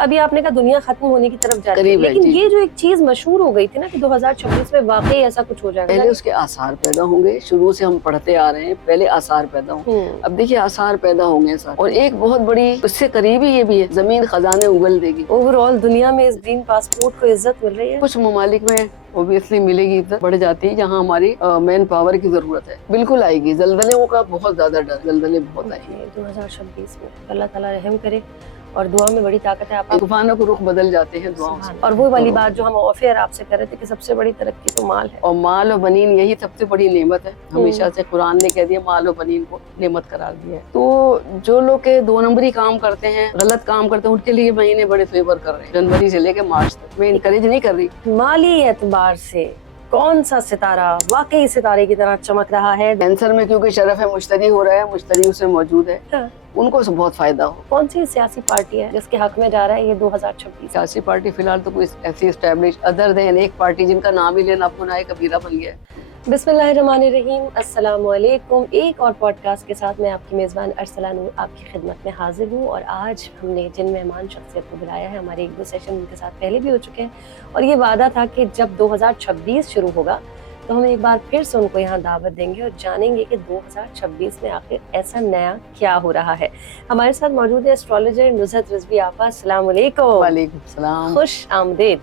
अभी आपने कहा दुनिया खत्म होने की तरफ जा रही है, लेकिन ये जो एक चीज मशहूर हो गई थी ना कि 2026 में वाकई ऐसा कुछ हो जाएगा, पहले उसके आसार पैदा होंगे। शुरू से हम पढ़ते आ रहे हैं, पहले आसार पैदा होंगे। अब देखिए आसार पैदा होंगे सर, और एक बहुत बड़ी उससे करीबी ये भी है, जमीन खजाने उगल देगी। ओवरऑल दुनिया में इस ग्रीन पासपोर्ट को इज्जत मिल रही है। कुछ ममालिक में ऑब्वियसली मिलेगी, इज्जत बढ़ जाती है जहाँ हमारी मैन पावर की जरूरत है। बिल्कुल आएगी। जल्जलों का बहुत ज्यादा डर, जल्जले बहुत आएंगे 2026 में। अल्लाह ताला रहम करे, और दुआ में बड़ी ताकत है। आप तूफानों को रुख बदल जाते हैं दुआओं से। और वो वाली बात जो हम ऑफ एयर आपसे कर रहे थे कि सबसे बड़ी तरक्की तो माल है, और माल और बनीन यही सबसे बड़ी नेमत है। हमेशा से कुरान ने कह दिया माल और बनीन को नेमत करार दिया है। तो जो लोग के 2 नंबरी काम करते हैं, गलत काम करते हैं, उनके लिए महीने बड़े फेवर कर रहे हैं। जनवरी से लेकर मार्च तक मैं इनकरेज नहीं कर रही। माली एतबार से कौन सा सितारा वाकई सितारे की तरह चमक रहा है? कैंसर में क्योंकि शरफ है मुश्तरी हो रहा है, मुश्तरी उससे मौजूद है, हाँ। उनको बहुत फायदा हो। कौन सी सियासी पार्टी है जिसके हक में जा रहा है ये 2026? सियासी पार्टी फिलहाल तो कोई ऐसी एस्टैब्लिश अदर देन एक पार्टी जिनका नाम ही लेना गुनाह कबीरा बन गया है। बिस्मिल्लाहिर्रहमानिर्रहीम, अस्सलाम वालेकुम। एक और पॉडकास्ट के साथ मैं आपकी मेज़बान अरसला नूर आपकी खिदमत में हाजिर हूँ। और आज हमने जिन मेहमान शख्सियत को बुलाया है, हमारे 1-2 सेशन उनके साथ पहले भी हो चुके हैं, और ये वादा था कि जब 2026 शुरू होगा तो हम एक बार फिर से उनको यहाँ दावत देंगे और जानेंगे कि 2026 में आखिर ऐसा नया क्या हो रहा है। हमारे साथ मौजूद है एस्ट्रोलॉजर नुज़हत रिजवी आपा। अस्सलाम वालेकुम। वालेकुम सलाम। खुश आमदीद।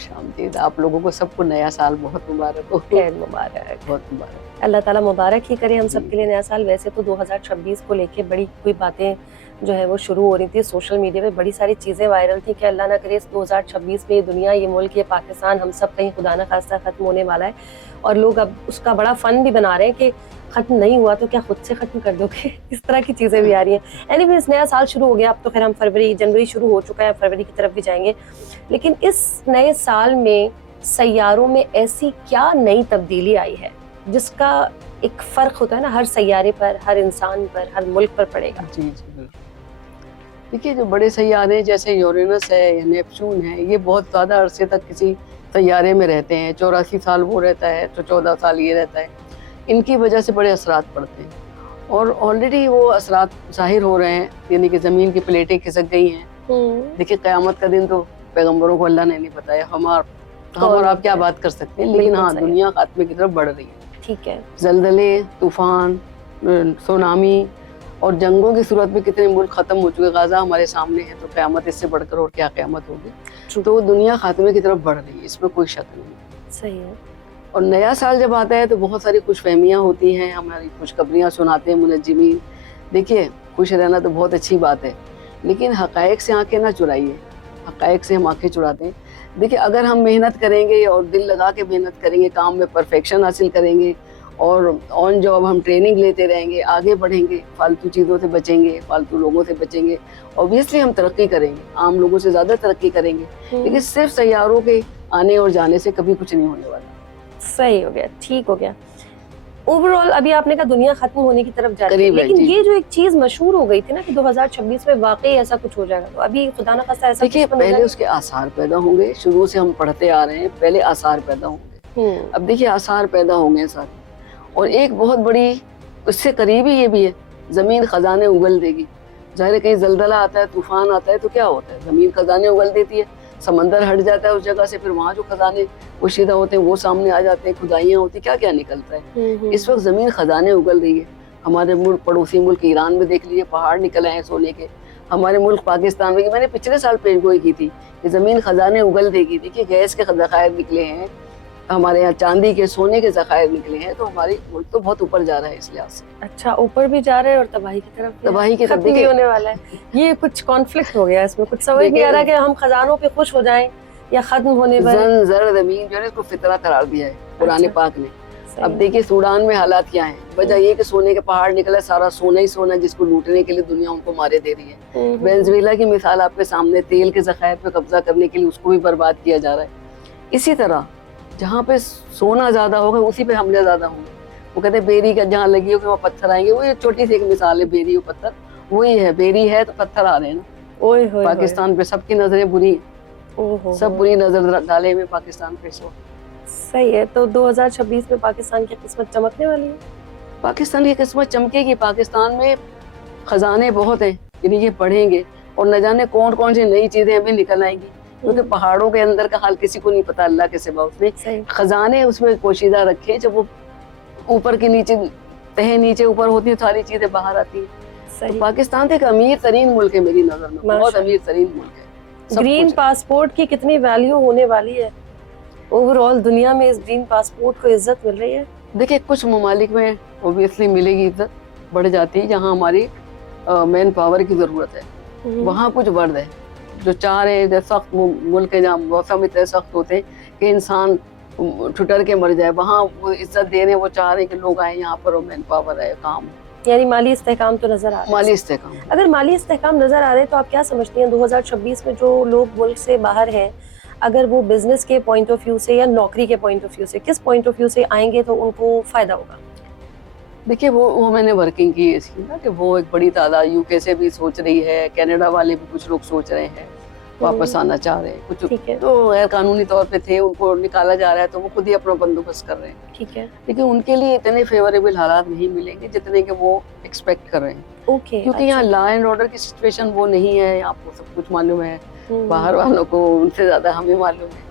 शामदीद। आप लोगों को सबको नया साल बहुत मुबारक हो। खैर मुबारक, बहुत मुबारक। अल्लाह ताला मुबारक ही करे हम सब के लिए नया साल। वैसे तो 2026 को लेके बड़ी कोई बातें जो है वो शुरू हो रही थी, सोशल मीडिया पे बड़ी सारी चीज़ें वायरल थी कि अल्लाह ना करे इस 2026 में ये दुनिया, ये मुल्क, ये पाकिस्तान, हम सब कहीं खुदा ना खास्ता ख़त्म होने वाला है। और लोग अब उसका बड़ा फ़न भी बना रहे हैं कि ख़त्म नहीं हुआ तो क्या खुद से ख़त्म कर दोगे। इस तरह की चीज़ें भी आ रही हैं। एनीवेज़ नया साल शुरू हो गया। अब तो खैर हम जनवरी शुरू हो चुका है, फरवरी की तरफ भी जाएंगे। लेकिन इस नए साल में सैयारों में ऐसी क्या नई तब्दीली आई है जिसका एक फ़र्क होता है ना हर सैयारे पर, हर इंसान पर, हर मुल्क पर पड़ेगा? जी जी। देखिए जो बड़े सैयारे जैसे यूरेनस है या नेपच्यून है, ये बहुत ज़्यादा अरसे तक किसी सैयारे में रहते हैं। 84 साल वो रहता है तो 14 साल ये रहता है। इनकी वजह से बड़े असरात पड़ते हैं, और ऑलरेडी वो असरात ज़ाहिर हो रहे हैं, यानी कि ज़मीन की प्लेटें खिसक गई हैं। देखिए क़यामत का दिन तो पैगम्बरों को अल्लाह ने नहीं बताया, हम और आप क्या बात कर सकते हैं। लेकिन हाँ, दुनिया खात्मे की तरफ बढ़ रही है। ठीक है। जल्जले, तूफान, सुनामी और जंगों की सूरत में कितने मुल्क खत्म हो चुके। गाजा हमारे सामने है, तो क़यामत इससे बढ़कर और क्या क़यामत होगी। तो दुनिया खात्मे की तरफ बढ़ रही है, इसमें कोई शक नहीं। सही है। और नया साल जब आता है तो बहुत सारी खुशफहमियाँ होती हैं, हमारी खुशखबरियाँ सुनाते हैं मुनज्जिमीन। देखिए खुश रहना तो बहुत अच्छी बात है, लेकिन हक़ाइक़ से आंखें ना चुराइए। हक़ाइक़ से हम आंखें चुराते हैं। देखिए अगर हम मेहनत करेंगे और दिल लगा के मेहनत करेंगे, काम में परफेक्शन हासिल करेंगे और ऑन जॉब हम ट्रेनिंग लेते रहेंगे, आगे बढ़ेंगे, फालतू चीज़ों से बचेंगे, फालतू लोगों से बचेंगे, ऑब्वियसली हम तरक्की करेंगे, आम लोगों से ज़्यादा तरक्की करेंगे। लेकिन सिर्फ सैयारों के आने और जाने से कभी कुछ नहीं होने वाला। सही हो गया, ठीक हो गया। ओवरऑल अभी आपने कहा दुनिया खत्म होने की तरफ जा रही है, लेकिन ये जो एक चीज मशहूर हो गई थी ना कि 2026 में वाकई ऐसा कुछ हो जाएगा, तो अभी खुदा ना खास्ता ऐसा देखिए पहले उसके आसार पैदा होंगे। शुरू से हम पढ़ते आ रहे हैं, पहले आसार पैदा होंगे। अब देखिए आसार पैदा होंगे सर, और एक बहुत बड़ी उससे करीबी ये भी है, जमीन खजाने उगल देगी। ज़ाहिर है कहीं जल्जला आता है, तूफान आता है तो क्या होता है, जमीन खजाने उगल देती है, समंदर हट जाता है उस जगह से, फिर वहाँ जो खजाने पोशीदा होते हैं वो सामने आ जाते हैं, खुदाइयाँ होती, क्या क्या निकलता है। इस वक्त ज़मीन खजाने उगल रही है। हमारे मुल्क, पड़ोसी मुल्क ईरान में देख लीजिए, पहाड़ निकल आए हैं सोने के। हमारे मुल्क पाकिस्तान में, मैंने पिछले साल पेश गोई की थी कि ज़मीन खजाने उगल देगी। देखिए गैस के ज़खायर निकले हैं, हमारे यहाँ चांदी के, सोने के ज़खायर निकले हैं, तो हमारी मुल्क तो बहुत ऊपर जा रहा है इस लिहाज से। अच्छा, ऊपर भी जा रहा है और तबाही की तरफ, तबाही की तरफ होने वाला है। ये कुछ कॉन्फ्लिक्ट हो गया, इसमें कुछ समझ नहीं आ रहा कि हम खजानों पे खुश हो जाएं या खत्म होने पर। ज़मीन जो है इसको फितरा करार दिया है कुरान पाक ने। अब देखिए सूडान में हालात क्या हैं। वजह ये कि सोने के पहाड़ निकला, सारा सोना ही सोना, जिसको लूटने के लिए दुनिया उनको मारे दे रही है। वेनेजुएला की मिसाल आपके सामने, तेल के ज़खायर पे कब्जा करने के लिए उसको भी बर्बाद किया जा रहा है। इसी तरह जहाँ पे सोना ज्यादा होगा उसी पे हमले ज्यादा होंगे। वो कहते हैं बेरी का जहाँ लगी होगी वहाँ पत्थर आएंगे। वो ये छोटी सी एक मिसाल है, बेरी और पत्थर, वही है। बेरी है तो पत्थर आ रहे हैं ना। पाकिस्तान पे सबकी नजरें बुरी हैं, सब बुरी नजर डाले हुए पाकिस्तान पे। सही है। तो 2026 में पाकिस्तान की किस्मत चमकने वाली है। पाकिस्तान की किस्मत चमकेगी। पाकिस्तान में खजाने बहुत हैं, यानी ये बढ़ेंगे। और न जाने कौन कौन सी नई चीजें अभी निकल आएंगी, क्योंकि पहाड़ों के अंदर का हाल किसी को नहीं पता, अल्लाह के सिवा। उसने खजाने उसमें पोशीदा रखे, जब वो ऊपर के नीचे तह नीचे ऊपर होती है, सारी चीजें बाहर आती है। तो पाकिस्तान तो एक अमीर तरीन मुल्क है मेरी नजर में, बहुत अमीर तरीन मुल्क है। ग्रीन पासपोर्ट की कितनी वैल्यू होने वाली है ओवरऑल दुनिया में? इस ग्रीन पासपोर्ट को इज्जत मिल रही है? देखिए, कुछ ममालिक में ओबियसली मिलेगी, इज्जत बढ़ जाती है। जहाँ हमारी मैन पावर की जरूरत है वहाँ कुछ बढ़ है। जो चाह रहे हैं, सख्त मुल्क है जहाँ मौसम इतने सख्त होते हैं कि इंसान ठुटर के मर जाए, वहाँ वो इज्जत दे रहे हैं, वो चाह रहे हैं कि लोग आए यहाँ पर और मैन पावर है, काम। यानी माली इस्तेहकाम तो नजर आ रहा है। माली इस्तेहकाम, अगर माली इस्तेहकाम नजर आ रहे हैं तो आप क्या समझती हैं 2026 में जो लोग मुल्क से बाहर हैं, अगर वो बिजनेस के पॉइंट ऑफ व्यू से या नौकरी के पॉइंट ऑफ व्यू से, किस पॉइंट ऑफ व्यू से आएंगे तो उनको फायदा होगा? देखिए, वो मैंने वर्किंग की है इसकी ना, कि वो एक बड़ी तादाद यूके से भी सोच रही है, कनाडा वाले भी कुछ लोग सोच रहे हैं, वापस आना चाह रहे हैं। कुछ तो गैर कानूनी तौर पे थे, उनको निकाला जा रहा है, तो वो खुद ही अपना बंदोबस्त कर रहे हैं। ठीक है, लेकिन उनके लिए इतने फेवरेबल हालात नहीं मिलेंगे जितने के वो एक्सपेक्ट कर रहे हैं। क्योंकि यहाँ लॉ एंड ऑर्डर की सिचुएशन वो नहीं है, आपको सब कुछ मालूम है, बाहर वालों को उनसे ज्यादा हमें मालूम है।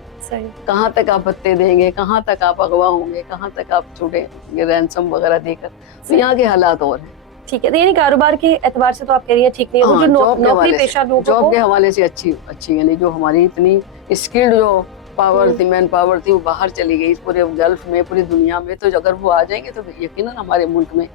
कहाँ तक आप पत्ते देंगे, कहाँ तक आप अगवा होंगे, कहाँ तक आप छूटेंगे रैंसम वगैरह देकर, तो यहाँ के हालात और हैं। ठीक है, तो यानी कारोबार के एतबार से तो आप कह रही हैं ठीक नहीं है। हाँ, जो नौकरी पेशा लोगों को जॉब के हवाले से अच्छी यानी जो हमारी इतनी स्किल्ड जो पावर थी, मैन पावर थी, वो बाहर चली गई पूरे गल्फ में, पूरी दुनिया में। तो अगर वो आ जाएंगे तो यकीनन हमारे मुल्क में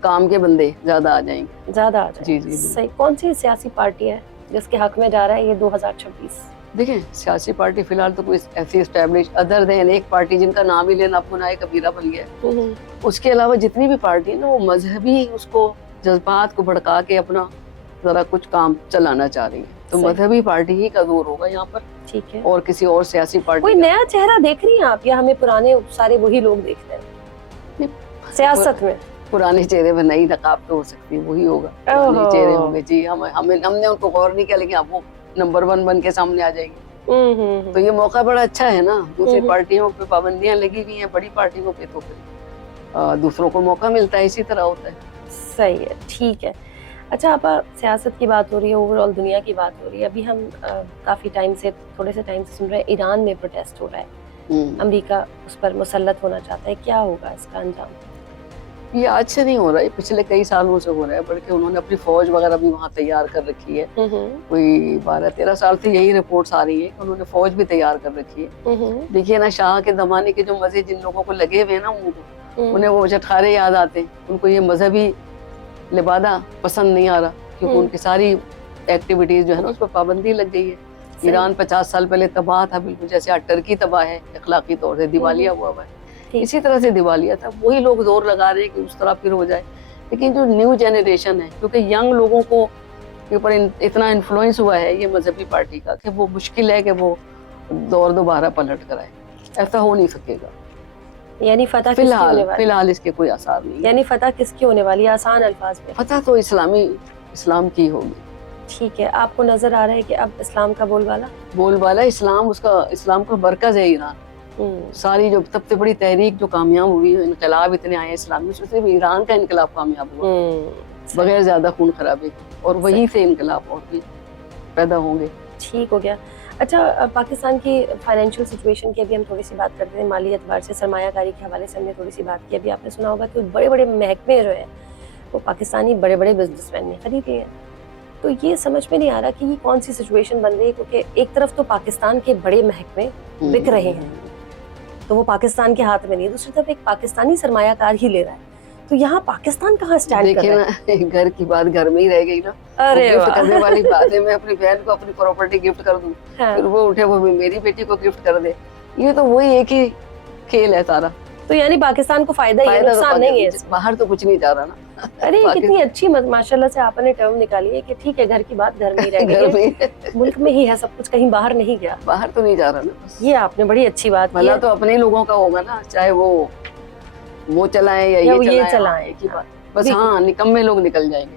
काम के बंदे ज्यादा आ जाएंगे। जी। सही। कौन सी सियासी पार्टी है जिसके हक में जा रहा है ये 2026? देखिए, सियासी पार्टी फिलहाल तो कोई ऐसी एस्टैब्लिश अदर देन एक पार्टी जिनका नाम ही लेना गुनाह कबीरा बन गया। उसके अलावा जितनी भी पार्टी है ना, वो मजहबी उसको जज्बात को भड़का के अपना जरा कुछ काम चलाना चाह रही है। तो मजहबी पार्टी ही का जोर होगा यहाँ पर। ठीक है। और किसी और सियासी पार्टी कोई नया चेहरा देख रही हैं आप, या हमें पुराने सारे वही लोग देखते हैं सियासत में? पुराने चेहरे में नई नकाब तो हो सकती है, वही होगा, पुराने चेहरे होंगे जी। हमने उनको गौर नहीं किया, लेकिन अब वो नंबर 1 बन के सामने आ जाएगी। तो ये मौका बड़ा अच्छा है ना। दूसरी पार्टियों पे पाबंदियां लगी हुई हैं, बड़ी पार्टियों पे तो फिर दूसरों को मौका मिलता है, इसी तरह होता है। सही है, ठीक है। अच्छा, आप सियासत की बात हो रही है, ओवरऑल दुनिया की बात हो रही है। अभी हम काफी टाइम से, थोड़े से टाइम से सुन रहे हैं ईरान में प्रोटेस्ट हो रहा है, अमेरिका उस पर मुसल्लत होना चाहता है। क्या होगा इसका अंजाम? ये आज से नहीं हो रहा है, पिछले कई सालों से हो रहा है, बल्कि उन्होंने अपनी फौज वगैरह भी वहाँ तैयार कर रखी है। कोई 12-13 साल से यही रिपोर्ट्स आ रही है, उन्होंने फौज भी तैयार कर रखी है। देखिए ना, शाह के जमाने के जो मजे जिन लोगों को लगे हुए ना, उन्हें वो चटखारे याद आते हैं, उनको ये मजहबी लिबादा पसंद नहीं आ रहा, क्योंकि उनकी सारी एक्टिविटीज जो है ना उस पर पाबंदी लग गई है। ईरान 50 साल पहले तबाह था, बिल्कुल जैसे टर्की तबाह है अखलाकी तौर से, दिवालिया हुआ है, इसी तरह से दिवालिया था। वही लोग जोर लगा रहे हैं कि उस तरह फिर हो जाए। लेकिन जो न्यू जनरेशन है, क्योंकि यंग लोगों को ऊपर इतना इन्फ्लुएंस हुआ है ये मजहबी पार्टी का, कि वो मुश्किल है कि वो दौर दोबारा पलट कराए, ऐसा हो नहीं सकेगा। यानी फतह फिलहाल इसके कोई आसार नहीं। यानी फतह किसकी होने वाली है? आसान अल्फाज में फतह तो इस्लाम की होगी। ठीक है, आपको नजर आ रहा है कि अब इस्लाम का बोलबाला इस्लाम का मरकज है ईरान। सारी जो सबसे बड़ी तहरीक जो कामयाब हुई, इनकलाब इतने आए इस्लामी, उससे भी ईरान का इनकलाब कामयाब हुआ बगैर ज्यादा खून खराबे, और वहीं से इनकलाब और भी पैदा होंगे। ठीक हो गया। अच्छा, पाकिस्तान की फाइनेंशियल सिचुएशन की अभी हम थोड़ी सी बात करते हैं, माली एतबार से, सरमायाकारी के हवाले से हमने थोड़ी सी बात की। अभी आपने सुना होगा कि बड़े बड़े महकमे जो है वो पाकिस्तानी बड़े बड़े बिजनेसमैन ने खरीद लिए हैं। तो ये समझ में नहीं आ रहा कि ये कौन सी सिचुएशन बन रही है, क्योंकि एक तरफ तो पाकिस्तान के बड़े महकमे बिक रहे हैं, तो वो पाकिस्तान के हाथ में नहीं है, दूसरी तरफ एक पाकिस्तानी सरमायाकार ही ले रहा है। तो यहाँ पाकिस्तान कहाँ स्टैंड कर रहा है? घर की बात घर में ही रह गई ना। अरे गिफ्ट करने वाली बात है, मैं अपनी बहन को अपनी प्रॉपर्टी गिफ्ट कर दूं, फिर वो उठे वो मेरी बेटी को गिफ्ट कर दे, ये तो वही एक ही खेल है सारा। तो यानी पाकिस्तान को फायदा ही है, नुकसान नहीं है। बाहर तो कुछ नहीं जा रहा ना। अरे कितनी अच्छी माशाल्लाह से आपने टर्म निकाली है कि ठीक है, घर की बात घर में ही रह गई है, मुल्क में ही है सब कुछ, कहीं बाहर नहीं गया। बाहर तो नहीं जा रहा ना, ये आपने बड़ी अच्छी बात की। भला तो अपने लोगों का होगा ना, चाहे वो चलाएं या ये चलाएं, एक ही बात। बस हाँ, निकम्मे लोग निकल जाएंगे।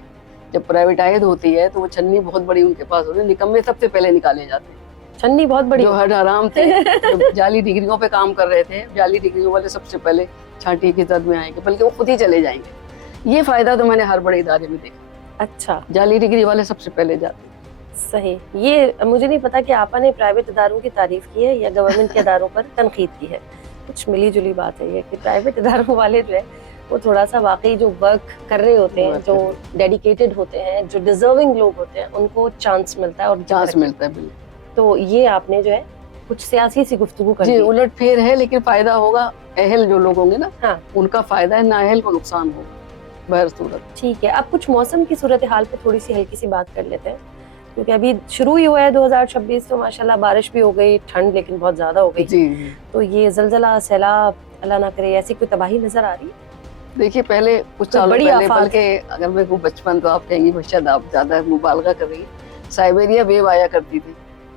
जब प्राइवेटाइज होती है तो वो छन्नी बहुत बड़ी उनके पास होती है, निकम्मे सबसे पहले निकाले जाते हैं। छन्नी बहुत बड़ी, जो हर आराम थे, जो जाली डिग्रियों पे काम कर रहे थे, जाली डिग्रियों वाले सबसे पहले छांटी की जद में आएंगे, बल्कि वो खुद ही चले जाएंगे। ये फायदा तो मैंने हर बड़े इदारे में देखा। अच्छा, जाली डिग्री वाले सबसे पहले जाते, सही। ये मुझे नहीं पता कि आपा ने प्राइवेट इदारों की तारीफ की है या गवर्नमेंट के इदारों पर तनकीद की है। कुछ मिली जुली बात है ये कि प्राइवेट इदारों वाले जो है वो थोड़ा सा वाकई जो वर्क कर रहे होते हैं, जो डेडिकेटेड होते हैं, जो डिजर्विंग लोग होते हैं, उनको चांस मिलता है और चांस मिलता है। बिल्कुल। तो ये आपने जो है कुछ सियासी सी गुफ्तगू कर दी। उलट फेर है, लेकिन फायदा होगा अहल जो लोग होंगे ना, हाँ, उनका फायदा है, ना अहल को नुकसान होगा बहर सूरत। ठीक है, अब कुछ मौसम की सूरत हाल पे थोड़ी सी हल्की सी बात कर लेते हैं, क्योंकि अभी शुरू ही हुआ है 2026, तो माशाल्लाह बारिश भी हो गई, ठंड लेकिन बहुत ज्यादा हो गई। जी। तो ये जलजला, सैलाब, अल्लाह ना करे, ऐसी कोई तबाही नजर आ रही है? देखिए, पहले कुछ सालों पहले, बल्कि अगर मैं को बचपन, तो आप कहेंगी शायद आप ज्यादा मुबालगा कर रही है, साइबेरिया वेव आया करती थी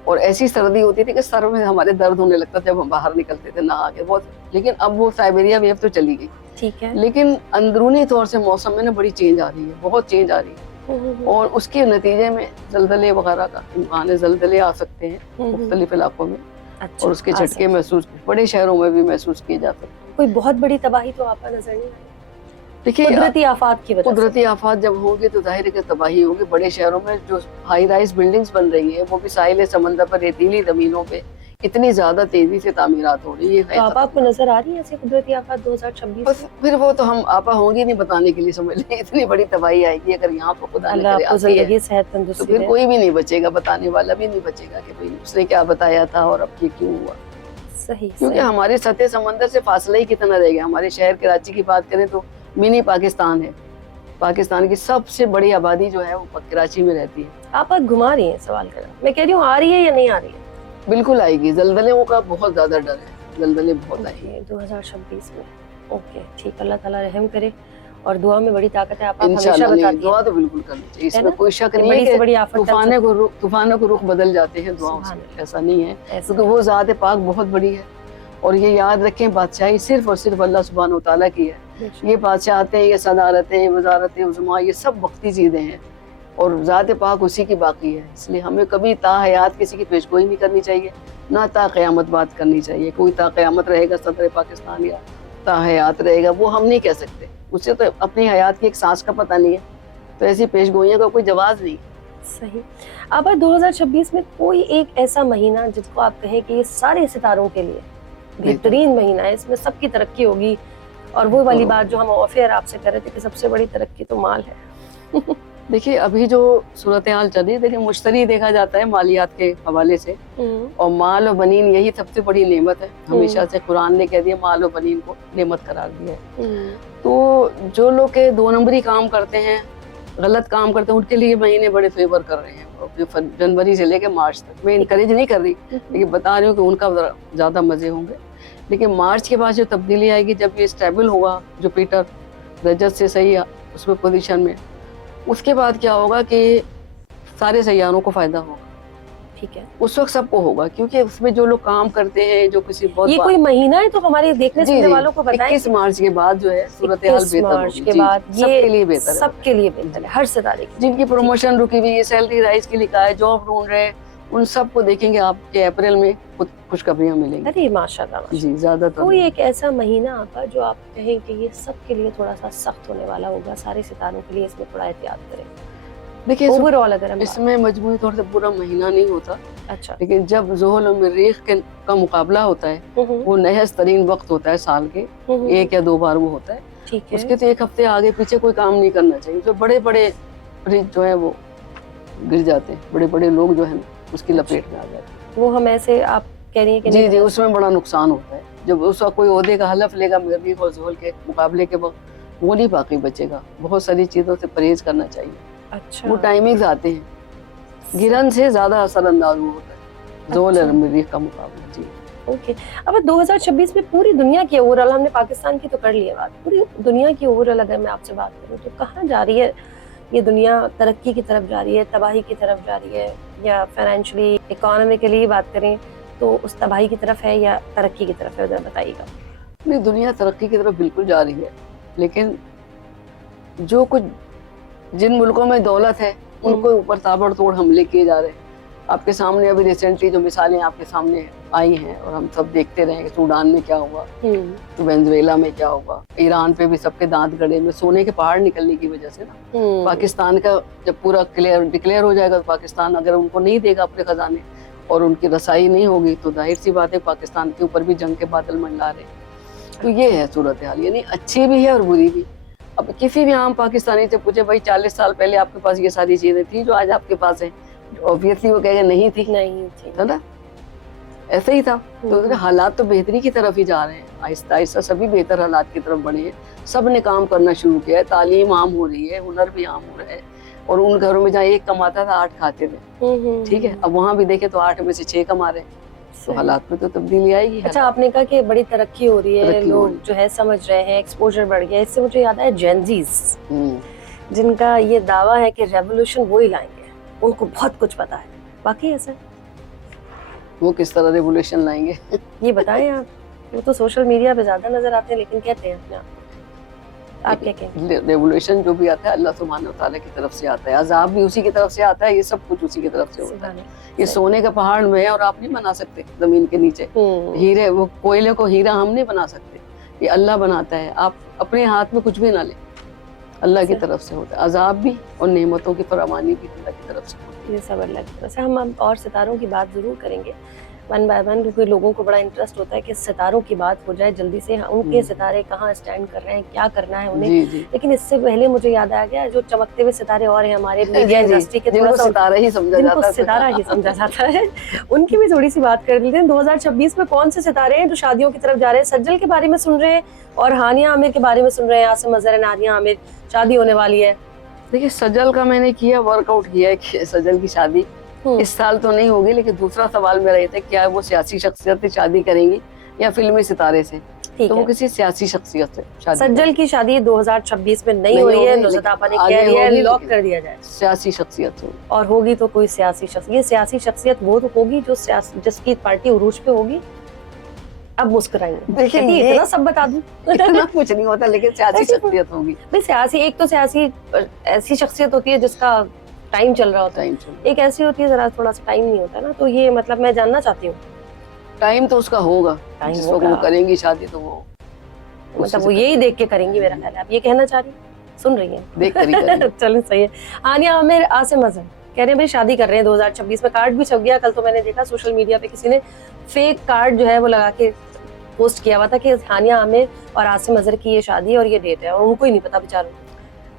और ऐसी सर्दी होती थी कि सर में हमारे दर्द होने लगता था जब हम बाहर निकलते थे नहा के बहुत। लेकिन अब वो साइबेरिया वेव तो चली गई, ठीक है, लेकिन अंदरूनी तौर से मौसम में ना बड़ी चेंज आ रही है, बहुत चेंज आ रही है। और उसके नतीजे में जलजले वगैरह का इम्कान है, जलजले आ सकते हैं मुख्तलिफ इलाकों में। अच्छा, और उसके झटके महसूस बड़े शहरों में भी महसूस किए जा सकते हैं। कोई बहुत बड़ी तबाही तो आपका नजर नहीं आई? देखिए, कुदरती आफात की वजह से, कुदरती आफात जब होगी तो जाहिर है कि तबाही होगी। बड़े शहरों में जो हाई राइज बिल्डिंग्स बन रही है, वो भी साहिल समंदर पर रेतीली जमीनों पे इतनी ज्यादा तेजी से तामीरात हो रही है। तो आपको नजर आ रही है ऐसी कुदरती आफत 2026? बस फिर वो तो हम आपा होंगी नहीं बताने के लिए, समझ लें इतनी बड़ी तबाही आएगी अगर यहाँ पर खुदा न करे आती है, सेहत तंदुरुस्ती, तो फिर कोई भी नहीं बचेगा, बताने वाला भी नहीं बचेगा कि भाई उसने क्या बताया था और अब ये क्यों हुआ। सही, क्योंकि हमारे सतह समंदर से फासला ही कितना रह गया। हमारे शहर कराची की बात करें तो मिनी पाकिस्तान है, पाकिस्तान की सबसे बड़ी आबादी जो है वो कराची में रहती है। आप घुमा रही हैं सवाल कर, मैं कह रही हूँ आ रही है या नहीं आ रही है? बिल्कुल आएगी, जलजलों का बहुत ज्यादा डर है, जलजले बहुत आएंगे 2026 में। ओके, ठीक, अल्लाह ताला रहम करे और दुआ में बड़ी ताकत है। आप हमेशा इंशाल्लाह बताती हैं, दुआ तो बिल्कुल करनी चाहिए, इसमें कोई शक नहीं है कि तूफानों को रुख बदल जाते हैं दुआओं से, ऐसा नहीं है, क्योंकि वो ज़ात पाक बहुत बड़ी है। और ये याद रखें, बादशाही सिर्फ और सिर्फ अल्लाह सुब्हान व तआला की है। ये बादशाहतें, ये सदारतें, वजारतें उज़्मा, ये सब वक्ती चीज़ें हैं और ज़ात पाक उसी की बाकी है। इसलिए हमें कभी ताहयात किसी की पेशगोई नहीं करनी चाहिए, ना ताक़यामत बात करनी चाहिए। कोई ताक़यामत रहेगा सदर पाकिस्तान या ताहयात रहेगा, वो हम नहीं कह सकते, उससे तो अपनी हयात की एक सांस का पता नहीं है, तो ऐसी पेशगोइयों का कोई जवाब नहीं। सही। अब 2026 में कोई एक ऐसा महीना जिसको आप कहें कि ये सारे सितारों के लिए बेहतरीन महीना है, इसमें सबकी तरक्की होगी, और वो वाली बात जो हम ऑफेयर आपसे कर रहे थे कि सबसे बड़ी तरक्की तो माल है। देखिए, अभी जो सूरत हाल चल रही है, देखिए मुश्तरी देखा जाता है मालियात के हवाले से, और माल और बनीन यही सबसे बड़ी नेमत है। हमेशा से कुरान ने कह दिया माल और बनीन को नेमत करार दिया है। तो जो लोग के 2 नंबरी काम करते हैं, गलत काम करते हैं, उनके लिए महीने बड़े फेवर कर रहे हैं। जनवरी से लेकर मार्च तक मैं इनकरेज नहीं कर रही, लेकिन बता रही हूँ कि उनका ज्यादा मजे होंगे। लेकिन मार्च के बाद जो तब्दीली आएगी, जब ये स्टेबल होगा जुपिटर रजत से सही उसमें पोजीशन में, उसके बाद क्या होगा कि सारे सैयारों को फायदा होगा। ठीक है, उस वक्त सबको होगा, क्योंकि उसमें जो लोग काम करते हैं, जो किसी बहुत ये कोई महीना है तो हमारे देखने सुनने वालों को बताएं। 21 मार्च के बाद जो है सूरत हाल बेहतर होगी, के बाद ये सबके लिए बेहतर है, सबके लिए बेहतर है, हर सितारे की। जिनकी प्रमोशन रुकी हुई है, सैलरी राइज के लिए कहा है, जॉब ढूंढ रहे हैं, उन सबको देखेंगे आपके अप्रैल में खुशखबरियां मिलेंगी। अरे माशाल्लाह जी, ज्यादातर कोई एक ऐसा महीना आपका जो आप कहें कि ये सबके लिए थोड़ा सा सख्त होने वाला होगा, सारे सितारों के लिए, इसमें थोड़ा एहतियात करें? देखिए, ओवरऑल अगर हम इसमें मजमूई तौर से पूरा महीना नहीं होता, अच्छा, लेकिन जब ज़ोहल और मरीख का मुकाबला होता है, वो नहस तरीन वक्त होता है साल के, 1 या 2 बार वो होता है। ठीक है, उसके तो 1 हफ्ते आगे पीछे कोई काम नहीं करना चाहिए, जो बड़े बड़े जो है वो गिर जाते हैं, बड़े बड़े लोग जो है उसकी लपेट में आ जाते हैं। वो हम ऐसे आप कह रही हैं कि जी, उसमें बड़ा नुकसान होता है। जब उसका कोई ओहदे का हलफ लेगा मरीख और ज़ोहल के मुकाबले के वक्त, वो नहीं बाकी बचेगा। बहुत सारी चीजों से परहेज करना चाहिए। अच्छा, वो टाइमिंग्स आते हैं, गिरन से ज्यादा असरअंदाज वो होता है ज़ोहल और मरीख का मुकाबला। जी, ओके। अब 2026 में पूरी दुनिया की ओवरऑल, हमने पाकिस्तान की तो कर ली है बात, पूरी दुनिया की ओवरऑल अगर मैं आपसे बात करूं तो कहाँ जा रही है ये दुनिया? तरक्की की तरफ जा रही है, तबाही की तरफ जा रही है, या फाइनेंशियली इकोनॉमिकली बात करें तो उस तबाही की तरफ है या तरक्की की तरफ है, जरा बताइएगा। नहीं, दुनिया तरक्की की तरफ बिल्कुल जा रही है, लेकिन जो कुछ जिन मुल्कों में दौलत है उनको ऊपर ताबड़तोड़ हमले किए जा रहे हैं। आपके सामने अभी रिसेंटली जो मिसालें आपके सामने आई हैं और हम सब देखते रहे कि सूडान में क्या हुआ, तो वेनेजुएला में क्या हुआ, ईरान पे भी सबके दांत गड़े में सोने के पहाड़ निकलने की वजह से ना। पाकिस्तान का जब पूरा डिक्लेयर हो जाएगा तो पाकिस्तान अगर उनको नहीं देगा अपने खजाने और उनकी रसाई नहीं होगी तो जाहिर सी बात है पाकिस्तान के ऊपर भी जंग के बादल मंडरा रहे। तो ये है सूरत हाल, यानी अच्छी भी है और बुरी भी। अब किसी भी आम पाकिस्तानी से पूछे भाई 40 साल पहले आपके पास ये सारी चीजें थी जो आज आपके पास है, ऑब्वियसली वो कहेगा नहीं थी, है ना, ऐसे ही था। तो हालात तो बेहतरी की तरफ ही जा रहे हैं, आहिस्ता आहिस्ता सभी बेहतर हालात की तरफ बढ़े हैं। सब ने काम करना शुरू किया है, तालीम आम हो रही है, हुनर भी आम हो रहा है। और उन घरों में जहाँ एक कमाता था 8 खाते थे, ठीक है, अब वहाँ भी देखे तो 8 में से 6 कमा रहे हैं। तो हालात में तो तब्दीली आएगी। अच्छा, आपने कहा कि बड़ी तरक्की हो रही है, लोग जो है समझ रहे हैं, एक्सपोजर बढ़ गया। इससे मुझे याद आया जेनजीज, जिनका ये दावा है कि रेवोल्यूशन वो ही लाएंगे, उनको बहुत कुछ पता है। बाकी ऐसा वो किस तरह रेवोल्यूशन लाएंगे ये बताएं आप। वो तो सोशल मीडिया पे ज्यादा नजर आते हैं लेकिन कहते हैं अपने आप क्या कहेंगे? रेवोल्यूशन जो भी आता है अल्लाह सुब्हानहू तआला की तरफ से आता है, अजाब भी उसी की तरफ से आता है, ये सब कुछ उसी की तरफ से होता है। ये सोने का पहाड़ में है और आप नहीं बना सकते जमीन के नीचे हीरे, वो कोयले को हीरा हम नहीं बना सकते, ये अल्लाह बनाता है। आप अपने हाथ में कुछ भी ना ले, अल्लाह की तरफ से होता है। अजाब भी और नेमतों की फरामानी भी अल्लाह की तरफ से होती है। ये सब अल्लाह की तरफ से। हम और सितारों की बात जरूर करेंगे वन बाय वन, क्योंकि लोगों को बड़ा इंटरेस्ट होता है कि सितारों की बात हो जाए जल्दी से, उनके सितारे कहाँ स्टैंड कर रहे हैं, क्या करना है उन्हें। लेकिन इससे पहले मुझे याद आ गया जो चमकते हुए सितारे और हैं हमारे मीडिया इंडस्ट्री के, थोड़ा सा सितारा ही समझा जाता है, सितारा ही समझा जाता है, उनकी भी थोड़ी सी बात कर लेते हैं। 2026 में कौन से सितारे हैं जो शादियों की तरफ जा रहे हैं? सज्जल के बारे में सुन रहे हैं और हानिया आमिर के बारे में सुन रहे हैं। आसिम अजहर, हानिया आमिर, शादी होने वाली है। देखिए, सजल का मैंने किया, वर्कआउट किया है कि सजल की शादी इस साल तो नहीं होगी, लेकिन दूसरा सवाल मेरा ये था क्या वो सियासी शख्सियत से शादी करेंगी या फिल्मी सितारे से? तो वो किसी सियासी शख्सियत से शादी। सज्जल की शादी 2026 में नहीं हुई है, नुसरत आपा ने कह दिया है, लॉक कर दिया जाए। सियासी शख्सियत हो और होगी तो कोई सियासी शख्सियत, ये सियासी शख्सियत वो तो होगी जो जिसकी पार्टी उरूज पे होगी। अब मुस्कुराएंगे, देखिए इतना सब बता दूं इतना कुछ नहीं होता, लेकिन सियासी शख्सियत होगी। भाई सियासी, एक तो सियासी ऐसी शख्सियत होती है जिसका टाइम चल रहा होता है, एक ऐसी होती है जरा थोड़ा सा टाइम नहीं होता ना। तो ये मतलब मैं जानना चाहती हूँ, टाइम तो उसका होगा, जिस वक्त वो करेंगी शादी तो वो मतलब वो यही देख के करेंगी, मेरा ख्याल है। आप ये कहना चाह रही, सुन रही हैं? देख कर चलो सही है। हानिया आमिर, आसिम अजहर कह रहे हैं भाई शादी कर रहे हैं 2026 में। कार्ड भी छप गया, कल तो मैंने देखा सोशल मीडिया पे किसी ने फेक कार्ड जो है वो लगा के पोस्ट किया हुआ था कि हानिया आमिर और आसिम अजहर की ये शादी और ये डेट है, और उनको ही नहीं पता बेचारों।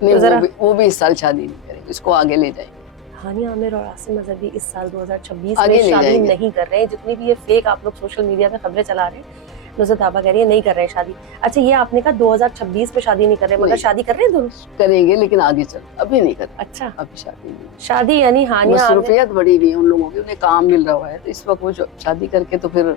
नहीं, वो भी इस साल शादी नहीं करेंगे, इसको आगे ले जाएंगे। हानिया आमिर और आसिम अजहर भी इस साल 2026 में शादी नहीं कर रहे हैं। जितनी भी ये फेक आप लोग सोशल मीडिया पे खबरें चला रहे हैं, नुसरत आपा कह रही है नहीं कर रहे हैं शादी। अच्छा, ये आपने कहा 2026 में शादी नहीं कर रहे, मगर शादी कर रहे हैं दोनों? करेंगे, लेकिन आगे चल, अभी नहीं कर। अच्छा, अभी शादी नहीं। शादी यानी हानिया मसरूफियत बढ़ी हुई है उन लोगों की, उन्हें काम मिल रहा है, तो इस वक्त वो शादी करके तो फिर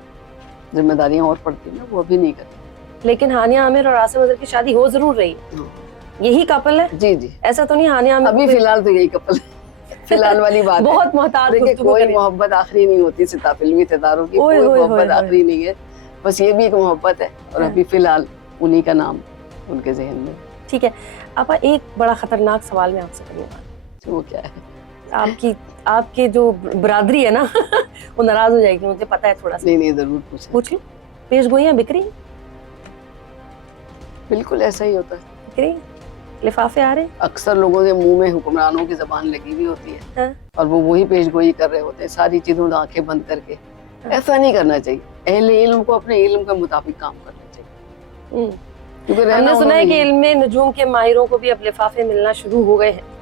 जिम्मेदारियां और पड़ती है ना, वो अभी नहीं कर। लेकिन हानिया आमिर और आसिम अजहर की शादी हो जरूर रही है, यही कपल है? जी जी, ऐसा तो नहीं हानिया आमिर अभी फिलहाल तो यही कपल है, फिलहाल वाली बात बहुत मोहतात। देखिए, कोई मोहब्बत आखिरी नहीं होती, फिल्मी सितारों की कोई मोहब्बत आखिरी नहीं है, बस ये भी एक मोहब्बत है और अभी फिलहाल उन्हीं का नाम उनके जहन में। ठीक है आपा, एक बड़ा खतरनाक सवाल मैं आपसे करूँगा। वो क्या है? आपकी जो बरादरी है ना वो नाराज हो जाएगी, मुझे पता है थोड़ा सा। नहीं जरूर पूछ लो। पेश गोइयां बिक रही? बिल्कुल ऐसा ही होता है, बिक रही, लिफाफे आ रहे। अक्सर लोगों के मुंह में हुक्मरानों की जबान लगी हुई होती है और वो वही पेश गोई कर रहे होते हैं, सारी चीजों में आंखें बंद करके। ऐसा नहीं करना चाहिए, अहले इल्म को अपने इल्म के मुताबिक काम करना चाहिए। क्योंकि हमने सुना है कि इल्म नुजूम के माहिरों को भी अब लिफाफे मिलना शुरू हो गए हैं।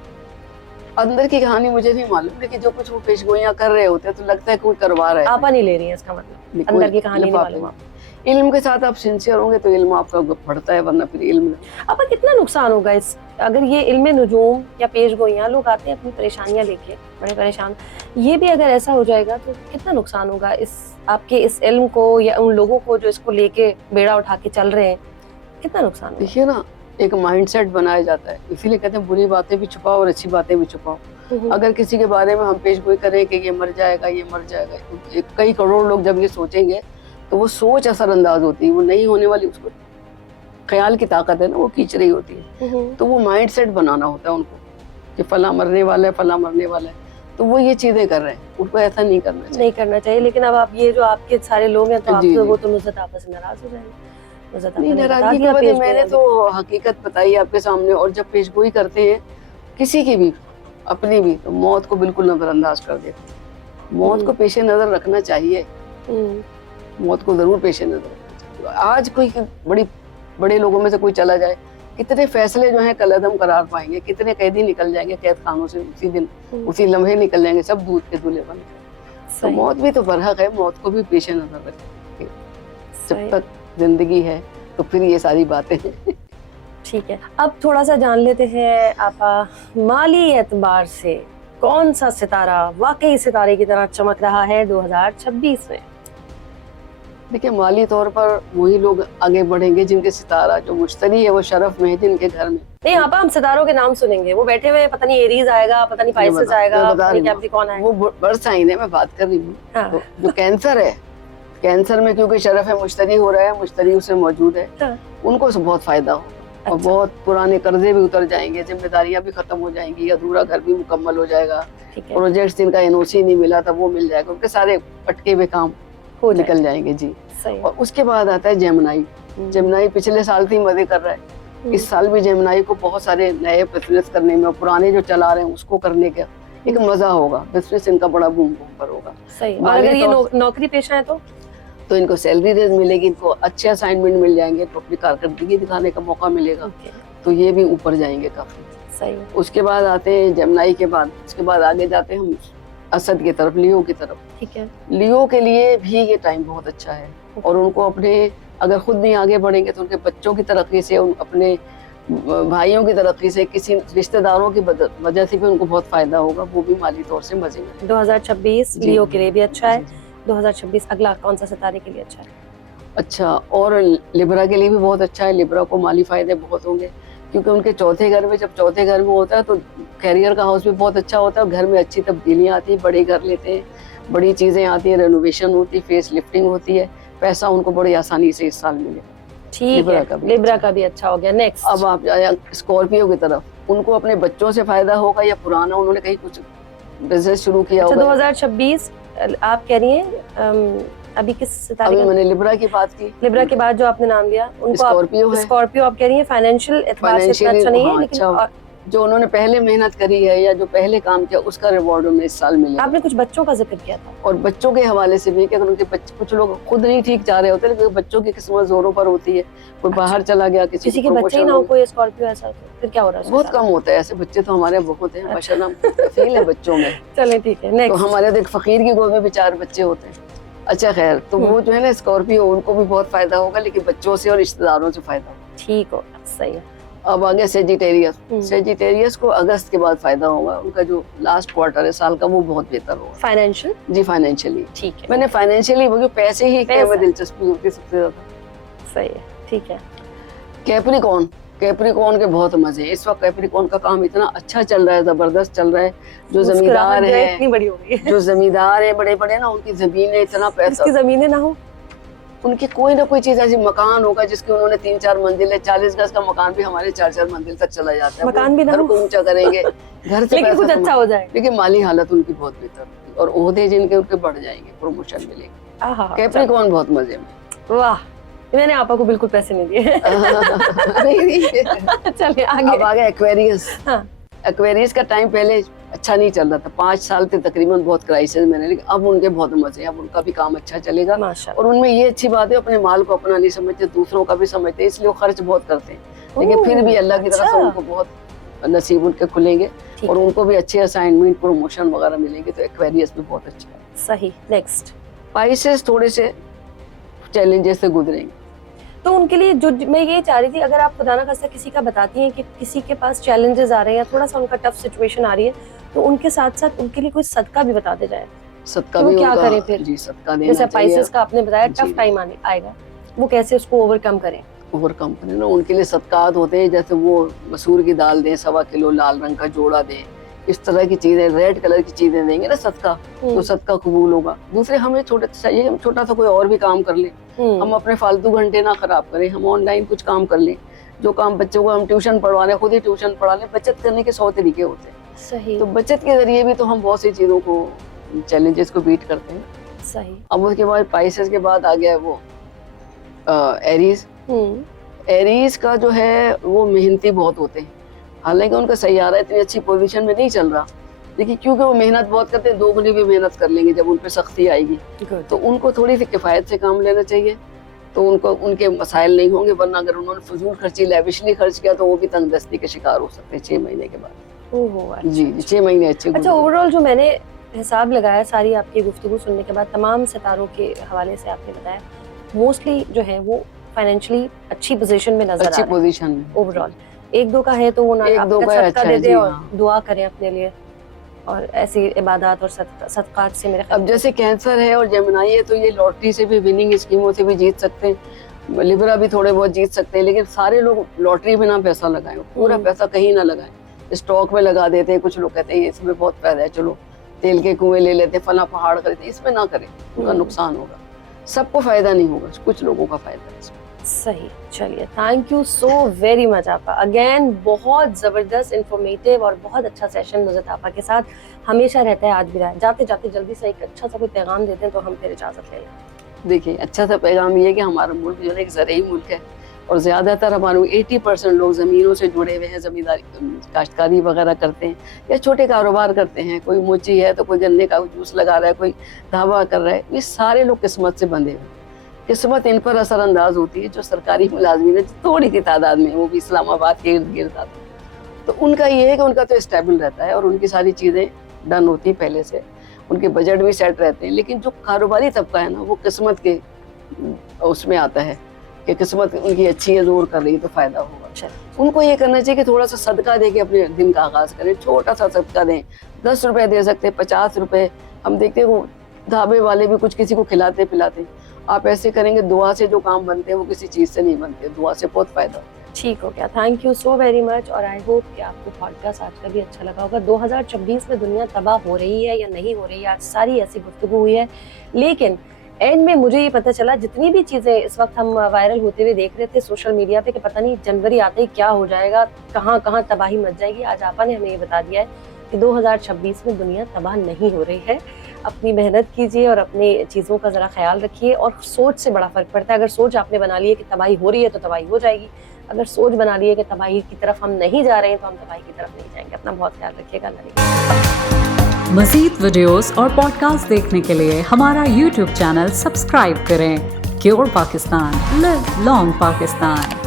अंदर की कहानी मुझे नहीं मालूम, लेकिन जो कुछ वो पेशगोइयां कर रहे होते हैं तो लगता है कोई करवा रहा है। आपा नहीं ले रही है, इसका मतलब अंदर की कहानी नहीं मालूम। इल्म के साथ आप सिंसियर होंगे तो इल्म आपका बढ़ता है, वरना फिर इल्म। आपा कितना नुकसान होगा इस, अगर ये इल्म नुजूम या पेशगोइयां, लोग आते हैं अपनी परेशानियां लेके बड़े परेशान, ये भी अगर ऐसा हो जाएगा तो कितना नुकसान होगा इस आपके इस इल्म को या उन लोगों को जो इसको लेके बेड़ा उठा के चल रहे हैं, कितना नुकसान? देखिए ना, एक माइंडसेट बनाया जाता है, इसीलिए कहते हैं बुरी बातें भी छुपाओ और अच्छी बातें भी छुपाओ। अगर किसी के बारे में हम पेशगोई करें कि ये मर जाएगा, ये मर जाएगा, तो कई करोड़ लोग जब ये सोचेंगे तो वो सोच असरअंदाज होती है, वो नहीं होने वाली, उसको ख्याल की ताकत है ना, वो खींच रही होती है। तो वो माइंडसेट बनाना होता है उनको कि फला मरने वाला है, फला मरने वाला है। तो वो ये चीजें कर रहे हैं, उनको ऐसा नहीं करना चाहिए। नहीं करना चाहिए। लेकिन अब आप ये जो आपके सारे लोग हैं तो आप जी, तो जी। वो तो नुसरत आपा से नाराज हो जाएंगे। नुसरत नहीं, आपा ने बता नाराजगी दिया की वजह पेश मैंने गोई तो हकीकत बताई आपके सामने, और जब पेशगोई करते हैं किसी की भी, अपनी भी, तो मौत को बिल्कुल नजरअंदाज कर देते हैं। मौत को पेशे नजर रखना चाहिए, मौत को जरूर पेशे नजर रखना चाहिए। आज कोई बड़े लोगों में से कोई चला जाए, कितने फैसले जो हैं कलअदम करार पाएंगे, कितने कैदी निकल जाएंगे कैद खानों से उसी दिन, उसी लम्हे निकल जाएंगे, सब दूध के दूल्हे बन जाएंगे। तो मौत भी तो बरहक है, मौत को भी पेशे नजर रखें। जब तक जिंदगी है तो फिर ये सारी बातें हैं। ठीक है, अब थोड़ा सा जान लेते हैं आपा, माली एतबार से कौन सा सितारा वाकई सितारे की तरह चमक रहा है 2026 में? देखिए, माली तौर पर वही लोग आगे बढ़ेंगे जिनके सितारा जो मुश्तरी है वो शरफ में है, जिनके घर में। नहीं आपा, हम सितारों के नाम सुनेंगे, वो बैठे हुए हैं, पता नहीं एरीज आएगा, पता नहीं पाइसेस आएगा, पता नहीं कैप्रिकॉर्न आएगा, वो बर्थ साइन है, मैं बात कर रही हूँ। हाँ। तो जो कैंसर है, कैंसर में क्योंकि शरफ है मुश्तरी हो रहा है, मुश्तरी उससे मौजूद है, हाँ। उनको बहुत फायदा हो। और बहुत पुराने कर्जे भी उतर जाएंगे, जिम्मेदारियां भी खत्म हो जाएंगी, अधूरा घर भी मुकम्मल हो जाएगा, प्रोजेक्ट्स जिनका एनओसी नहीं मिला था वो मिल जाएगा, उनके सारे अटके हुए काम निकल जाएंगे जी। और उसके बाद आता है जेमिनाई। जेमिनाई पिछले साल थी मजे कर रहा है, इस साल भी जेमिनाई को बहुत सारे नए बिजनेस करने में, पुराने जो चला रहे हैं उसको करने का एक मजा होगा, बिजनेस इनका बड़ा बूम बूम पर होगा। सही। और अगर ये नौकरी पेशा है तो इनको सैलरी रेज मिलेगी, इनको अच्छे असाइनमेंट मिल जाएंगे, तो अपनी कारकर्दगी दिखाने का मौका मिलेगा, तो ये भी ऊपर जाएंगे काफी। सही। उसके बाद आते हैं जेमिनाई के बाद, उसके बाद आगे जाते हैं हम असद की तरफ, लियो की तरफ। ठीक है। लियो के लिए भी ये टाइम बहुत अच्छा है, और उनको अपने, अगर खुद नहीं आगे बढ़ेंगे तो उनके बच्चों की तरक्की से, अपने भाइयों की तरक्की से, किसी रिश्तेदारों की वजह से भी उनको बहुत फायदा होगा, वो भी माली तौर से मजे में। 2026 लियो के लिए भी अच्छा है। 2026 अगला कौन सा सितारे के लिए अच्छा है? अच्छा, और लिब्रा के लिए भी बहुत अच्छा है। लिब्रा को माली फायदे बहुत होंगे, क्योंकि उनके चौथे घर में, जब चौथे घर में होता है तो कैरियर का हाउस भी बहुत अच्छा होता है, घर में अच्छी तब्दीलियां आती है, बड़े घर लेते हैं, बड़ी चीजें आती है, रेनोवेशन होती है, फेस लिफ्टिंग होती है, पैसा उनको बड़ी आसानी से इस साल मिले। ठीक है, लिब्रा का भी अच्छा हो गया। नेक्स्ट अब आप जाए स्कॉर्पियो की तरफ, उनको अपने बच्चों से फायदा होगा, या पुराना उन्होंने कहीं कुछ बिजनेस शुरू किया होगा। 2026 आप कह रही हैं अभी किस सितारे का? मैंने लिब्रा की बात की। लिब्रा के बाद जो आपने नाम लिया उनको स्कॉर्पियो है। स्कॉर्पियो आप कह रही हैं फाइनेंशियल एतबार से अच्छा नहीं है, लेकिन अच्छा, जो उन्होंने पहले मेहनत करी है या जो पहले काम किया उसका रिवॉर्ड उन्हें इस साल मिलेगा। आपने कुछ बच्चों का जिक्र किया था, और बच्चों के हवाले से भी कि अगर उनके बच्चे, कुछ लोग खुद नहीं ठीक जा रहे होते, लेकिन बच्चों की किस्मत जोरों पर होती है, कोई बाहर चला गया, किसी के बच्चे ही ना हो, कोई स्कॉर्पियो ऐसा तो फिर क्या हो रहा है? बहुत कम होता है ऐसे बच्चे, तो हमारे बहुत हैं माशाल्लाह, फील है बच्चों में। चले ठीक है, तो हमारे तो एक फकीर की गोद में भी 4 बच्चे होते हैं। अच्छा खैर, तो वो जो है ना स्कॉर्पियो, उनको भी बहुत फायदा होगा, लेकिन बच्चों से और रिश्तेदारों से फायदा होगा। ठीक होगा, सही है। अब आगे सेजिटेरियस। सेजिटेरियस को अगस्त के बाद फायदा होगा, उनका जो लास्ट क्वार्टर है साल का वो बहुत बेहतर होगा। फाइनेंशियल? जी, फाइनेंशियली। ठीक है, मैंने फाइनेंशियली वो पैसे ही में दिलचस्पी होती है सबसे ज्यादा। सही है, ठीक है। कैप्रिकॉर्न, कैप्रिकॉर्न के बहुत मजे हैं इस वक्त। कैप्रिकॉर्न का काम इतना अच्छा चल रहा है, जबरदस्त चल रहा है। जो जमींदार है, इतनी बड़ी हो गई है। जो जमींदार है बड़े बड़े ना, उनकी जमीनें, इतना पैसा, उसकी जमीनें ना हो, उनकी कोई ना कोई चीज ऐसी, मकान होगा जिसके उन्होंने 3-4 मंजिल है, 40 गज का मकान भी हमारे 4-4 मंजिल तक चला जाता है। मकान भी ना घर को ऊंचा करेंगे, घर से लेकिन कुछ अच्छा हो जाए, लेकिन माली हालत उनकी बहुत बेहतर होगी, और ओहदे जिनके उनके बढ़ जाएंगे, प्रमोशन मिलेगी। कैप्रिकॉर्न बहुत मजे में। वाह, मैंने आपा को बिल्कुल पैसे नहीं दिए। चलिए आगे। अब आगे एक्वेरियस। हाँ। एक्वेरियस का टाइम पहले अच्छा नहीं चल रहा था, 5 साल थे तकरीबन, बहुत क्राइसिस में, लेकिन अब उनके बहुत मजे हैं, अब उनका भी काम अच्छा चलेगा। और उनमें ये अच्छी बात है, अपने माल को अपना नहीं समझते, दूसरों का भी समझते, इसलिए वो खर्च बहुत करते हैं, लेकिन फिर भी अल्लाह की तरफ से उनको बहुत नसीब उनके खुलेंगे, और उनको भी अच्छे असाइनमेंट, प्रमोशन वगैरह मिलेंगे, तो एक्वेरियस भी बहुत अच्छा है। सही। नेक्स्ट पाइसेस थोड़े से चैलेंजेस से गुजरेंगे, तो उनके लिए जो मैं ये चाह रही थी, अगर आप खुदा ना खास्ता किसी का बताती हैं कि किसी के पास चैलेंजेस आ रहे हैं, थोड़ा सा उनका टफ सिचुएशन आ रही है, तो उनके साथ साथ उनके लिए कोई सदका भी बताते जाए। सदका भी क्या करें फिर? जी, सदका देना जैसे पाइसेस का आपने बताया टफ टाइम आएगा, वो कैसे उसको ओवरकम करें? ओवरकम करें ना, उनके लिए सदकात होते हैं, जैसे वो मसूर की दाल दें, 1.25 किलो लाल रंग का जोड़ा दें, इस तरह की चीजें, रेड कलर की चीजें देंगे ना सदका, तो सदका कबूल होगा। दूसरे, हमें छोटा सा कोई और भी काम कर ले, हम अपने फालतू घंटे ना खराब करें, हम ऑनलाइन कुछ काम कर लें, जो काम बच्चों को हम ट्यूशन पढ़वा लें, खुद ही ट्यूशन पढ़ा लें। बचत करने के 100 तरीके होते हैं, सही तो बचत के जरिए भी तो हम बहुत सी चीजों को, चैलेंजेस को बीट करते हैं। सही। अब उसके बाद पाइसेस के बाद आ गया वो एरीज। एरीज का जो है वो मेहनती बहुत होते हैं, हालांकि उनका सैयारा इतनी अच्छी पोजीशन में नहीं चल रहा, लेकिन क्योंकि वो मेहनत बहुत करते हैं, दोगुनी भी मेहनत कर लेंगे जब उन पे सख्ती आएगी। तो उनको थोड़ी सी किफायत से काम लेना चाहिए, तो उनको उनके मसाइल नहीं होंगे। वरना अगर उन्होंने फजूल खर्ची लैविशली खर्च किया तो वो भी तंगदस्ती के शिकार हो सकते हैं 6 महीने के बाद। ओहो, जी 6 महीने अच्छे। अच्छा, ओवरऑल जो मैंने हिसाब लगाया सारी आपकी गुफ्तगू सुनने के बाद, तमाम सितारों के हवाले से आपने बताया, मोस्टली जो है वो फाइनेंशियली अच्छी पोजीशन में नजर आ रहा है। अच्छी पोजीशन में ओवरऑल। एक दो का है तो वो ना सदका दे दे और दुआ करें अपने लिए, और ऐसी इबादत और सदकात से मेरे ख्याल। अब जैसे कैंसर है और जेमिनाई है तो ये लॉटरी से भी, विनिंग स्कीमों से भी जीत सकते हैं, लिब्रा भी थोड़े बहुत जीत सकते हैं, लेकिन सारे लोग लॉटरी में ना पैसा लगाएं, पूरा पैसा कहीं ना लगाएं, स्टॉक में लगा देते हैं। कुछ लोग कहते हैं इसमें बहुत फायदा है, चलो तेल के कुएं ले लेते, फला पहाड़ करते, इसमें ना करें, उनका नुकसान होगा। सबको फायदा नहीं होगा, कुछ लोगों का फायदा है। सही, चलिए, thank you so very much आपा। अगेन बहुत ज़बरदस्त, इंफॉर्मेटिव और बहुत अच्छा सेशन नुज़रत आपा के साथ हमेशा रहता है, आज भी रहा। जाते जाते जल्दी से एक अच्छा सा कोई पैगाम देते हैं तो हम फिर इजाज़त ले लें। देखिए, अच्छा सा पैगाम ये है कि हमारा मुल्क जो है एक ज़रई मुल्क है, और ज़्यादातर हमारे 80% लोग ज़मीनों से जुड़े हुए हैं, ज़मींदारी काश्तकारी वगैरह करते हैं या छोटे कारोबार करते हैं। कोई मोची है तो कोई गन्ने का जूस लगा रहा है, कोई ढाबा कर रहा है। ये सारे लोग किस्मत से बंधे हुए, किस्मत इन पर असरअंदाज होती है। जो सरकारी मुलाजमीन है थोड़ी सी तादाद में, वो भी इस्लामाबाद के इर्द गिर्द आते हैं, तो उनका ये है कि उनका तो स्टेबल रहता है और उनकी सारी चीज़ें डन होती पहले से, उनके बजट भी सेट रहते हैं। लेकिन जो कारोबारी तबका है ना, वो किस्मत के उसमें आता है कि किस्मत उनकी अच्छी है, जोर कर रही है तो फायदा होगा। अच्छा, उनको ये करना चाहिए कि थोड़ा सा सदका दे के अपने दिन का आगाज करें। छोटा सा सदका दें, 10 रुपए दे सकते हैं, 50 रुपए। हम देखते हैं वो ढाबे वाले भी कुछ किसी को खिलाते पिलाते। आप ऐसे करेंगे, दुआ से जो काम बनते हैं वो किसी चीज से नहीं बनते, दुआ से बहुत फायदा होता है। ठीक हो गया, thank you so very much. और आई होप कि आपको पॉडकास्ट आज का भी अच्छा लगा होगा। 2026 में दुनिया तबाह हो रही है या नहीं हो रही है, आज सारी ऐसी गुफ्तगू हुई है, लेकिन एंड में मुझे ये पता चला, जितनी भी चीज़ें इस वक्त हम वायरल होते हुए देख रहे थे सोशल मीडिया पे कि पता नहीं जनवरी आते ही क्या हो जाएगा, कहाँ कहाँ तबाही मच जाएगी, आज आपा ने हमें ये बता दिया है कि 2026 में दुनिया तबाह नहीं हो रही है। अपनी मेहनत कीजिए और अपनी चीज़ों का ज़रा ख्याल रखिए, और सोच से बड़ा फ़र्क पड़ता है। अगर सोच आपने बना ली है कि तबाही हो रही है तो तबाही हो जाएगी, अगर सोच बना ली है कि तबाही की तरफ हम नहीं जा रहे हैं तो हम तबाही की तरफ नहीं जाएंगे। अपना बहुत ख्याल रखिएगा। मज़ीद वीडियोस और पॉडकास्ट देखने के लिए हमारा YouTube चैनल सब्सक्राइब करें। Cure Pakistan, live long Pakistan.